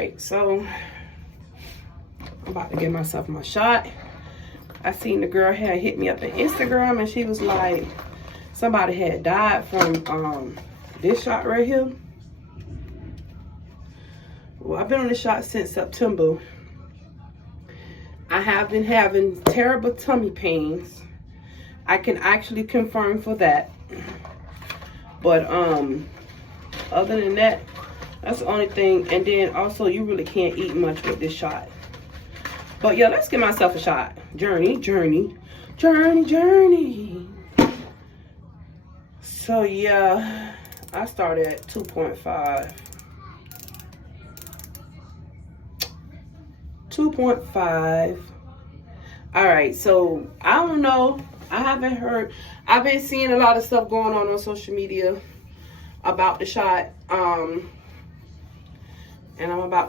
Right, so I'm about to give myself my shot. I seen the girl had hit me up on Instagram and she was like, somebody had died from this shot right here. Well, I've been on this shot since September. I have been having terrible tummy pains. I can actually confirm for that. But other than that, that's the only thing. And then also you really can't eat much with this shot. But yeah, let's give myself a shot. Journey. So yeah, I started at 2.5. 2.5. All right, so I don't know. I haven't heard. I've been seeing a lot of stuff going on social media about the shot. And I'm about to